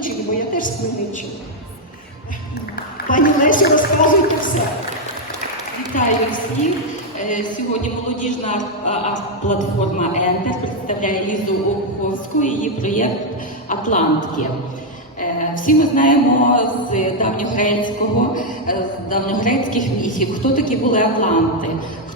Хмельниччини, бо я теж з. Пані Лесю, розказуйте все. Вітаю всіх. Е, Сьогодні молодіжна арт-платформа Ентер представляє Лізу Оховську і її проєкт Атлантки. Е, Всі ми знаємо з давньогрецького, е, з давньогрецьких міфів, хто такі були Атланти,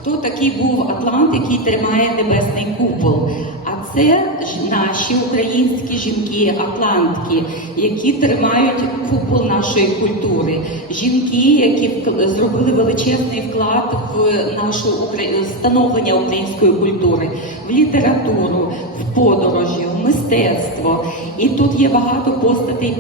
хто такий був Атлант, який тримає небесний купол. А це ж наші українські жінки, атлантки, які тримають купол нашої культури. Жінки, які зробили величезний вклад в нашу Укра- становлення української культури, в літературу, в подорожі, в мистецтво. І тут є багато постатей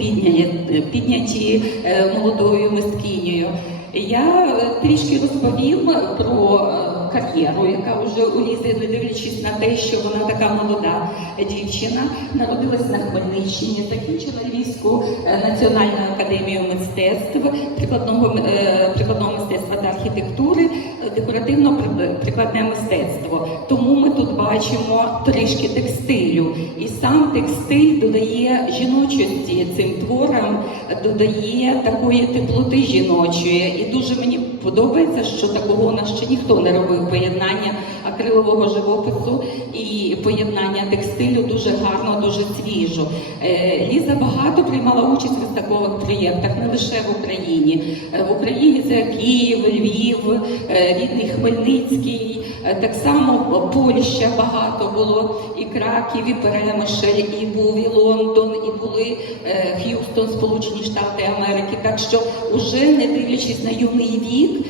підняті, е, молодою мисткинею. Я е, трішки розповім про кар'єру, яка вже у Лізи, не дивлячись на те, що вона така молода дівчина, народилась на Хмельниччині, закінчила Львівську е, національну академію мистецтв, прикладного е, прикладного мистецтва та архітектури, е, декоративно-прикладне мистецтво. Тому ми тут бачимо трішки текстилю, і сам текстиль додає жіночості цим творам, додає такої теплоти жіночої. І дуже мені подобається, що такого у нас ще ніхто не робив поєднання акрилового живопису і поєднання текстилю дуже гарно, дуже свіжо. Е, Ліза багато приймала участь в виставкових проєктах, не лише в Україні. Е, В Україні це Київ, Львів, е, рідний Хмельницький, е, так само Польща багато було, і Краків, і Перемишль, і був і Лондон, і були е, Х'юстон, Сполучені Штати Америки. Так що, уже не дивлячись на юний вік,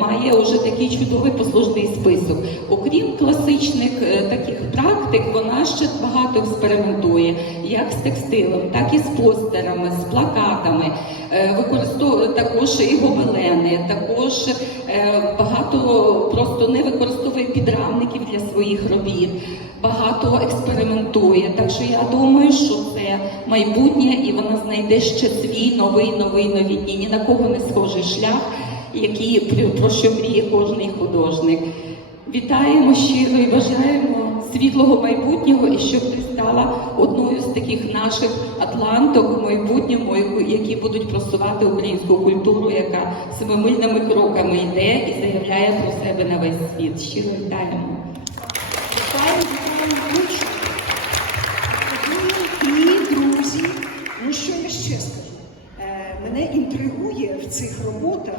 має уже такий чудовий послужний список. Окрім класичних е, таких практик, вона ще багато експериментує, як з текстилем, так і з постерами, з плакатами. Е, Використовує також і гобелени, також е, багато просто не використовує підрамників для своїх робіт, багато експериментує. Так що я думаю, що це майбутнє, і вона знайде ще свій новий, новий новітній, ні на кого не схожий шлях, який про що мріє кожний художник. Вітаємо щиро і бажаємо світлого майбутнього, і щоб ти стала одною з таких наших атланток у майбутньому, які будуть просувати українську культуру, яка семимильними кроками йде і заявляє про себе на весь світ. Щиро вітаємо. І друзі, ну що я ще скажу? Е, мене інтригує в цих роботах,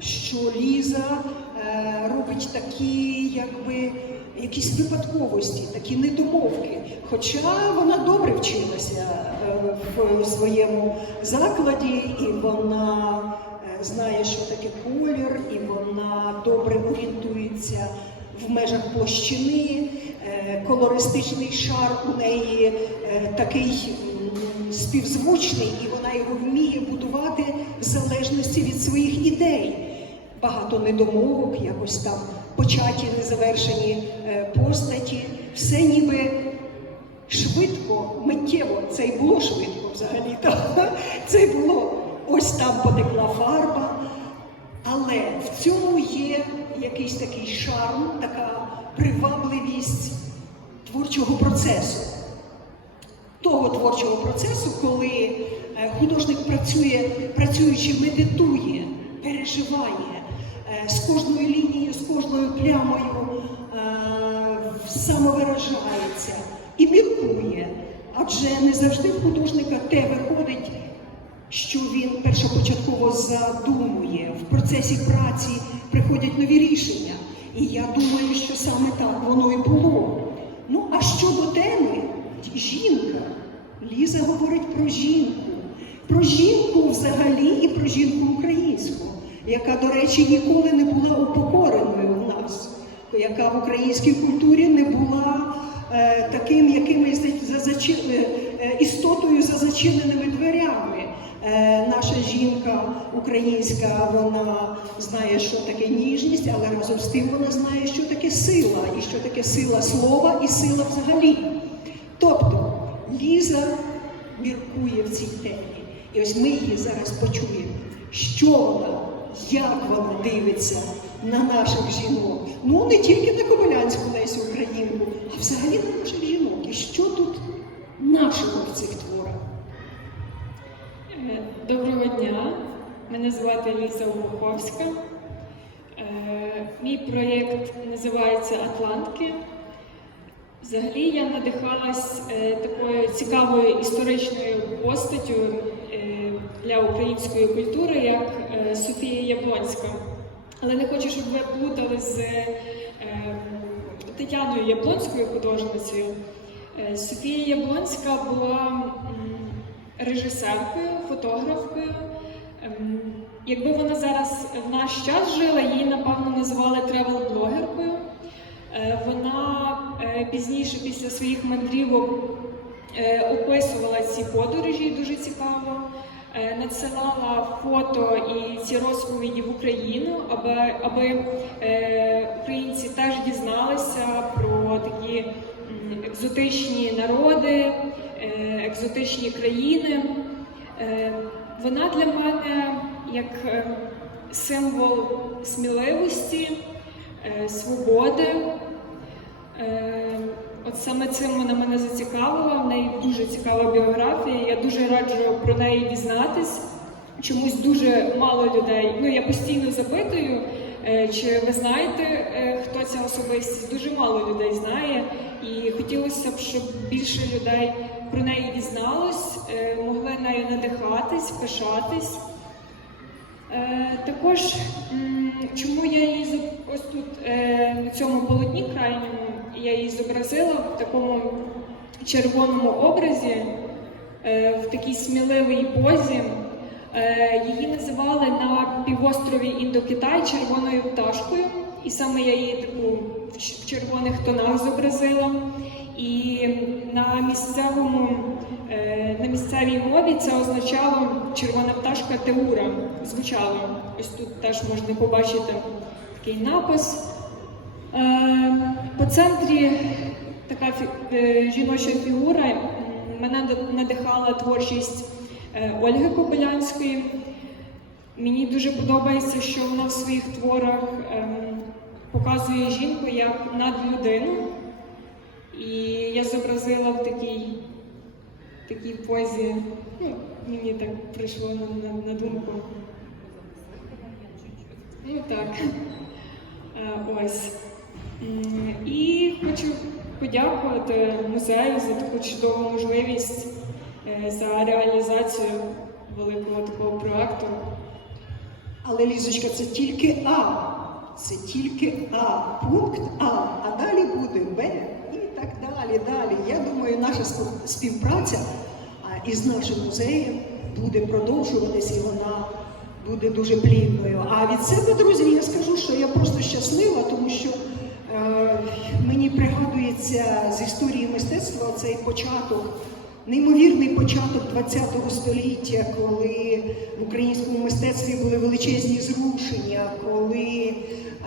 що Ліза е, робить такі, якби. Якісь випадковості, такі недомовки. Хоча вона добре вчилася е, в своєму закладі, і вона е, знає, що таке колір, і вона добре орієнтується в межах площини. Е, Колористичний шар у неї такий співзвучний, і вона його вміє будувати в залежності від своїх ідей. Багато недомовок, якось там початі, незавершені е, постаті, все ніби швидко, миттєво. Це й було швидко взагалі. то Це було ось там потекла фарба. Але в цьому є якийсь такий шарм, така привабливість творчого процесу. Того творчого процесу, коли е, художник працює, працюючи, медитує, переживає з кожною лінією, з кожною плямою, е, самовиражається і міркує. Адже не завжди в художника те виходить, що він першопочатково задумує. В процесі праці приходять нові рішення. І я думаю, що саме так воно і було. Ну, а щодо теми, жінка. Ліза говорить про жінку. Про жінку взагалі і про жінку українську, яка, до речі, ніколи не була упокореною в нас, яка в українській культурі не була е, таким якимось за, за, е, е, істотою за зачиненими дверями. Е, наша жінка українська, вона знає, що таке ніжність, але разом з тим вона знає, що таке сила, і що таке сила слова і сила взагалі. Тобто Ліза міркує в цій темі. І ось ми її зараз почуємо, що вона, як вона дивиться на наших жінок. Ну не тільки на Кобилянську Лесю Українку, а взагалі на наших жінок. І що тут нашого в цих творах? Доброго дня, мене звати Ліза Обуховська. Е, Мій проєкт називається Атлантки. Взагалі я надихалась е, такою цікавою історичною постаттю е, для української культури, як е, Софія Яблонська. Але не хочу, щоб ви плутали з е, Тетяною Яблонською художницею. Е, Софія Яблонська була режисеркою, фотографкою. Ем, Якби вона зараз в наш час жила, її напевно називали тревел-блогеркою. Вона пізніше, після своїх мандрівок, описувала ці подорожі дуже цікаво, надсилала фото і ці розповіді в Україну, аби, аби е, українці теж дізналися про такі екзотичні народи, е, екзотичні країни. Е, Вона для мене як е, символ сміливості, е, свободи. От саме цим вона мене зацікавила. В неї дуже цікава біографія. Я дуже раджу про неї дізнатись. Чомусь дуже мало людей. Ну я постійно запитую, е, чи ви знаєте, е, хто ця особистість. Дуже мало людей знає, і хотілося б, щоб більше людей про неї дізналось, е, могли нею надихатись, пишатись. Також чому я її ось тут на цьому полотні крайньому я її зобразила в такому червоному образі, е, в такій сміливій позі. Е, її називали на півострові Індокитай червоною пташкою, і саме я її таку в червоних тонах зобразила. І на місцевому е, на місцевій мові це означало червона пташка Теура. Звучало. Ось тут теж можна побачити такий напис. Е, По центрі така е, жіноча фігура мене надихала творчість е, Ольги Кобилянської. Мені дуже подобається, що вона в своїх творах ем, показує жінку як надлюдину. І я зобразила в такій, такій позі, ну, мені так прийшло на, на, на думку. Ну так. Ось. М, І хочу подякувати музею за таку чудову можливість е, за реалізацію великого такого проекту. Але Лізочка, це тільки А. Це тільки А. Пункт А. А далі буде Б і так далі. Далі. Я думаю, наша співпраця із нашим музеєм буде продовжуватись і вона буде дуже плідною. А від себе, друзі, я скажу, що я просто щаслива, тому що е, мені пригадується з історії мистецтва цей початок. Неймовірний початок ХХ століття, коли в українському мистецтві були величезні зрушення, коли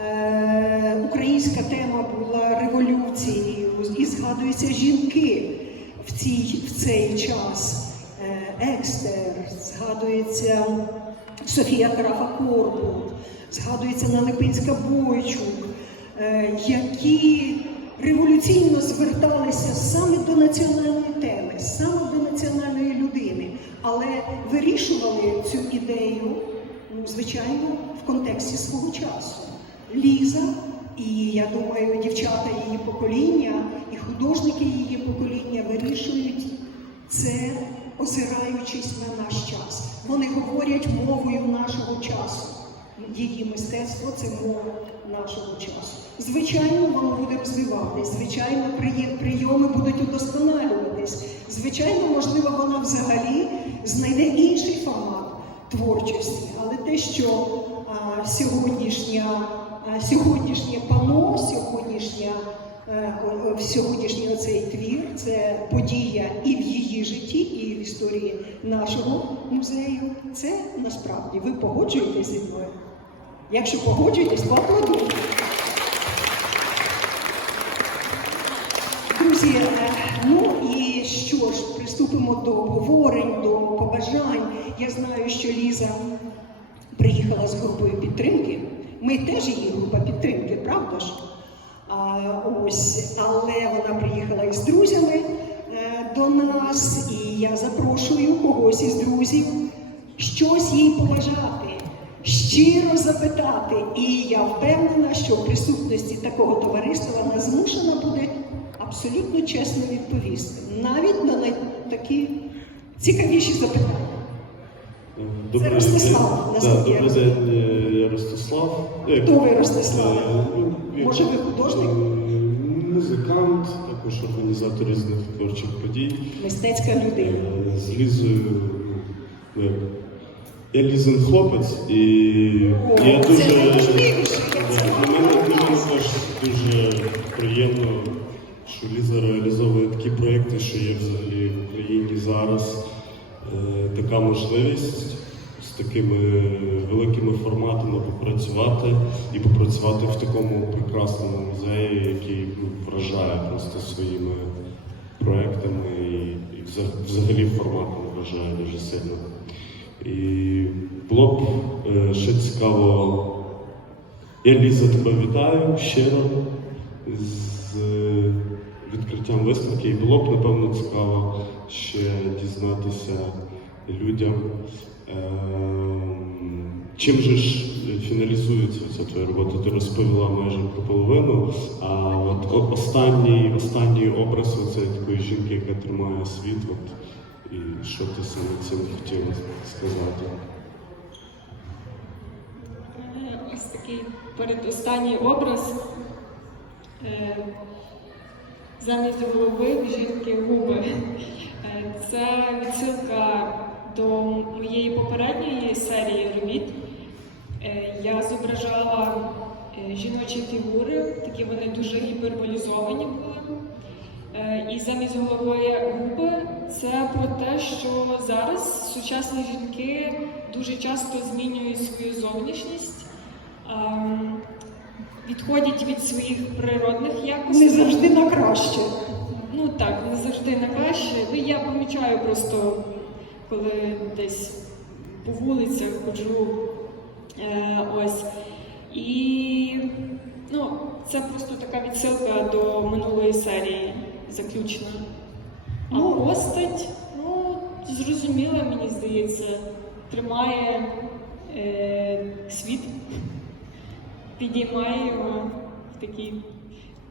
е, українська тема була революцією, і згадуються жінки в, цій, в цей час. Е, Екстер, згадується Софія Карафа Корбут, згадується Налипинська Бойчук, е, які революційно зверталися саме до національної теми, саме до національної людини, але вирішували цю ідею, ну, звичайно, в контексті свого часу. Ліза, і я думаю, дівчата її покоління, і художники її покоління вирішують це, озираючись на наш час. Вони говорять мовою нашого часу. Її мистецтво це мова нашого часу. Звичайно, воно буде розвиватись, звичайно, прийоми будуть удосконалюватись. Звичайно, можливо, вона взагалі знайде інший формат творчості. Але те, що а, сьогоднішня, а, сьогоднішнє пано, сьогоднішня, е, сьогоднішній оцей твір це подія і в її житті, і в історії нашого музею. Це насправді ви погоджуєтесь зі мною? Якщо погоджуєтесь, поаплодуйте. Друзі, е, ну і що ж, приступимо до обговорень, до побажань. Я знаю, що Ліза приїхала з групою підтримки. Ми теж її група підтримки, правда ж? А, ось, але вона приїхала із друзями е, до нас, і я запрошую когось із друзів, щось їй побажати, щиро запитати. І я впевнена, що в присутності такого товариства вона змушена буде абсолютно чесно відповісти, навіть на такі цікавіші запитання. Добрий Це Ростислав, день. Да, Добрий день, е, я Ростислав. Е, Хто ви, Ростислав? е, ну, я- Може, ви художник? Е, Музикант, також організатор різних творчих подій. Мистецька людина. Е, З Лізою. ну, Я Лізин хлопець, і я дуже теж дуже приємно, що Ліза реалізовує такі проєкти, що є взагалі в Україні зараз. Е, така можливість з такими великими форматами попрацювати і попрацювати в такому прекрасному музеї, який ну, вражає просто своїми проектами і, і взагалі форматом вражає дуже сильно. І було б е, ще цікаво. Я Ліза тебе вітаю щиро з е, відкриттям виставки. І було б напевно цікаво ще дізнатися людям, ем, чим же ж фіналізується ця твоя робота. Ти розповіла майже про половину. А от останній, останній образ оцеї такої жінки, яка тримає світ. От, і що ти саме цим хотіла сказати? Е, Ось такий передостанній образ. Е, Замість голови жінки губи. Е, Це відсилка до моєї попередньої серії робіт. Я зображала жіночі фігури, такі вони дуже гіперболізовані були. Е, І замість голови губи це про те, що зараз сучасні жінки дуже часто змінюють свою зовнішність, ем, відходять від своїх природних якостей. Не завжди на краще. Ну так, не завжди на краще. Ну я помічаю просто, коли десь по вулицях ходжу. Е, ось. І ну, це просто така відсилка до минулої серії заключна. А Ну. постать, ну, зрозуміла, мені здається, тримає е, світ, підіймає його в такій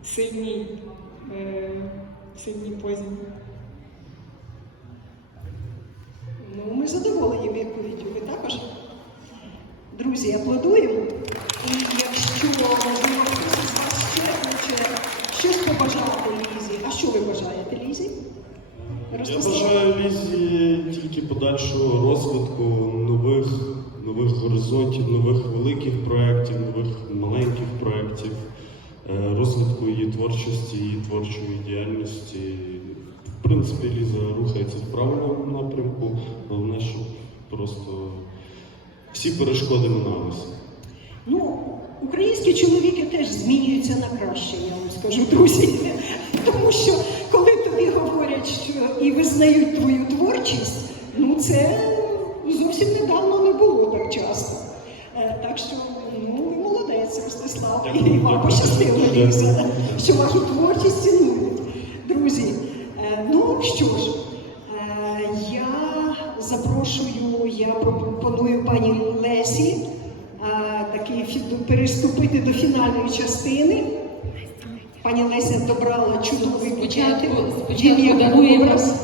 сильній, е, сильній позі. Ну, ми задоволені відповіддю. Ви також. Друзі, аплодуємо. І якщо можливо, ще щось побажати Лізі. А що ви бажаєте Лізі? Я бажаю Лізі тільки подальшого розвитку нових, нових горизонтів, нових великих проєктів, нових маленьких проєктів, е, розвитку її творчості, її творчої діяльності. В принципі, Ліза рухається в правильному напрямку. Головне, щоб просто всі перешкоди миналися. Ну, українські чоловіки теж змінюються на краще, я вам скажу, друзі. Тому що коли тобі говорять, що і визнають твою творчість, ну це зовсім недавно не було так часто. Е, Так що, ну, молодець, Ростислав, і вам пощастило, що вашу творчість цінують. Друзі, е, ну що ж, фінальної частини. Пані Леся добрала чудовий букет. Спочатку, образ.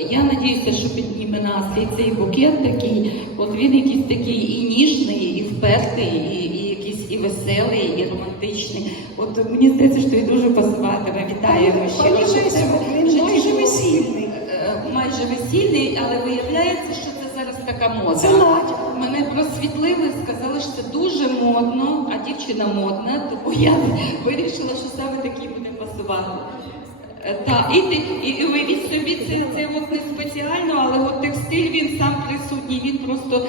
Е, Я надіюся, що підніме настрій цей букет такий. От він якийсь такий і ніжний, і впертий, і, і якийсь і веселий, і романтичний. От мені здається, що він дуже пасуватиме. Вітаємо ще Пані це він вже майже весільний. е, Майже весільний, але виявляється, що це зараз така мода. Це Надя. Мене просвітлили, сказали, що це дуже модно, а дівчина модна, тому я вирішила, що саме такий буде пасувати. Е, Так, і, і, і уявіть собі, це, це от не спеціально, але от текстиль він сам присутній, він просто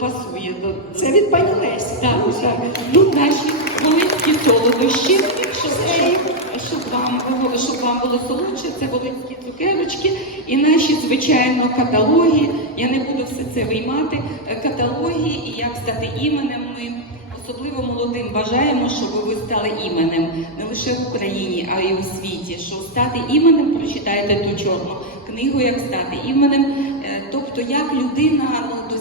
пасує. Це від пані Лесі. Так, так. Тут наші волинські солодощі, щоб, щоб, вам щоб вам було солодше, це волинські цукерочки і наші, звичайно, каталоги. Я не буду все це виймати. Е, Каталоги і як стати іменем. Ми особливо молодим бажаємо, щоб ви стали іменем не лише в Україні, а й у світі. Щоб стати іменем, прочитайте ту чорну книгу, як стати іменем. Е, Тобто, як людина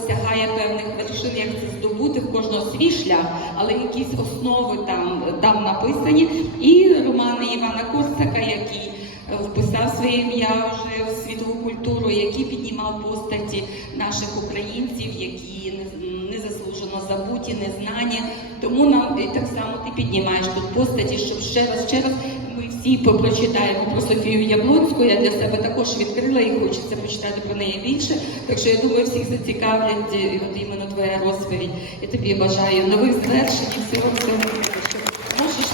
досягає певних вершин, як це здобути, в кожного свій шлях, але якісь основи там, там написані. І романи Івана Костака, який е, вписав своє ім'я вже в світову культуру, який піднімав постаті наших українців, які не- незаслужено забуті, незнані. Тому нам і так само ти піднімаєш тут постаті, щоб ще раз, ще раз ми всі прочитаємо про Софію Яблонську. Я для себе також відкрила і хочеться почитати про неї більше. Так що я думаю, всіх зацікавлять е, от іменно твоя розповідь. Я тобі бажаю нових звершень всього всього, що можеш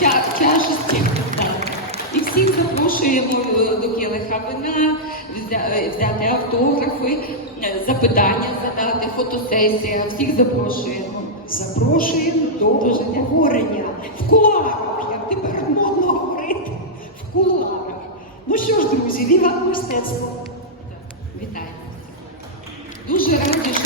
тя, тяжесті. так. І всіх запрошуємо е, до келиха вина, е, взяти автографи, запитання задати, фотосесія. Всіх запрошуємо. Запрошуємо до обговорення в кулуарах, як тепер модно говорити, в кулуарах. Що ж, друзі, віват мистецтво! Вітаю. Дуже рада.